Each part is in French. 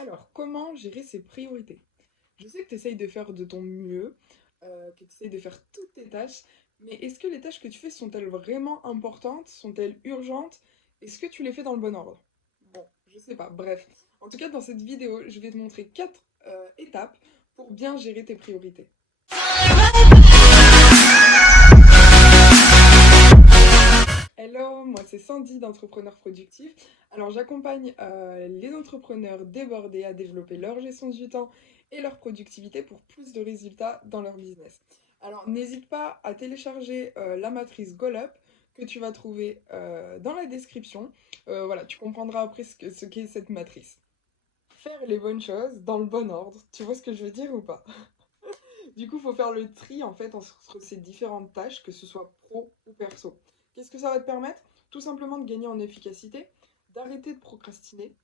Alors, comment gérer ses priorités? Je sais que tu essayes de faire de ton mieux, que tu essayes de faire toutes tes tâches, mais est-ce que les tâches que tu fais sont-elles vraiment importantes? Sont-elles urgentes? Est-ce que tu les fais dans le bon ordre? Bon, je sais pas, bref. En tout cas, dans cette vidéo, je vais te montrer 4 étapes pour bien gérer tes priorités. Hello, moi c'est Sandy d'Entrepreneur Productif. Alors j'accompagne les entrepreneurs débordés à développer leur gestion du temps et leur productivité pour plus de résultats dans leur business. Alors n'hésite pas à télécharger la matrice GoalUp que tu vas trouver dans la description. Voilà, tu comprendras après ce qu'est cette matrice. Faire les bonnes choses dans le bon ordre, tu vois ce que je veux dire ou pas? Du coup, il faut faire le tri en fait entre ces différentes tâches, que ce soit pro ou perso. Qu'est-ce que ça va te permettre? Tout simplement de gagner en efficacité, d'arrêter de procrastiner,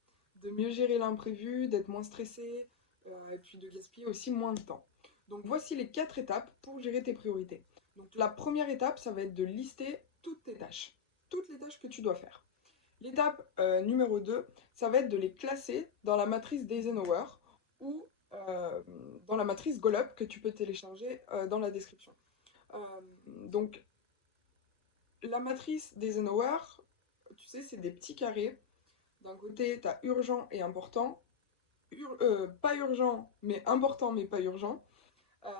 de mieux gérer l'imprévu, d'être moins stressé, et puis de gaspiller aussi moins de temps. Donc voici les 4 étapes pour gérer tes priorités. Donc la première étape, ça va être de lister toutes tes tâches, toutes les tâches que tu dois faire. L'étape numéro 2, ça va être de les classer dans la matrice d'Eisenhower ou euh, dans la matrice GoalUp que tu peux télécharger dans la description. Euh, donc, la matrice d'Eisenhower, tu sais, c'est des petits carrés. D'un côté, tu as urgent et important, pas urgent mais important mais pas urgent, euh,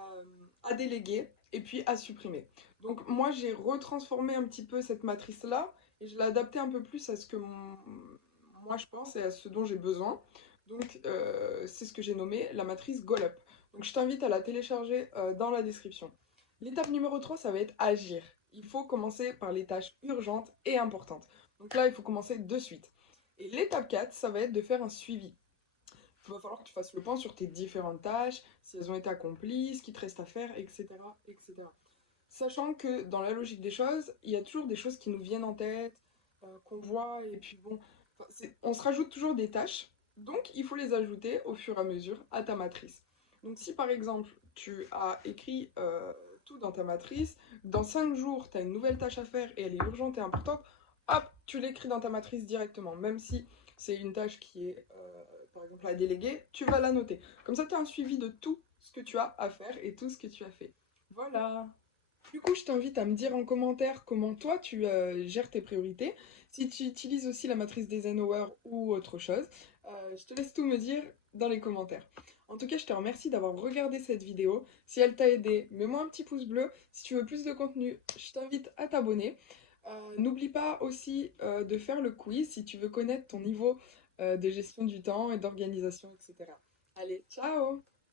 à déléguer et puis à supprimer. Donc moi j'ai retransformé un petit peu cette matrice-là et je l'ai adaptée un peu plus à ce que moi je pense et à ce dont j'ai besoin. Donc c'est ce que j'ai nommé la matrice GoalUp. Donc je t'invite à la télécharger dans la description. L'étape numéro 3, ça va être agir. Il faut commencer par les tâches urgentes et importantes. Donc là, il faut commencer de suite. Et l'étape 4, ça va être de faire un suivi. Il va falloir que tu fasses le point sur tes différentes tâches, si elles ont été accomplies, ce qui te reste à faire, etc., etc. Sachant que dans la logique des choses, il y a toujours des choses qui nous viennent en tête, qu'on voit, et puis bon, on se rajoute toujours des tâches, donc il faut les ajouter au fur et à mesure à ta matrice. Donc si par exemple tu as écrit tout dans ta matrice, dans 5 jours tu as une nouvelle tâche à faire et elle est urgente et importante, hop, tu l'écris dans ta matrice directement, même si c'est une tâche qui est par exemple à déléguer, tu vas la noter. Comme ça tu as un suivi de tout ce que tu as à faire et tout ce que tu as fait. Voilà. Du coup, je t'invite à me dire en commentaire comment toi tu gères tes priorités. Si tu utilises aussi la matrice d'Eisenhower ou autre chose, je te laisse tout me dire dans les commentaires. En tout cas, je te remercie d'avoir regardé cette vidéo. Si elle t'a aidé, mets-moi un petit pouce bleu. Si tu veux plus de contenu, je t'invite à t'abonner. N'oublie pas aussi de faire le quiz si tu veux connaître ton niveau de gestion du temps et d'organisation, etc. Allez, ciao!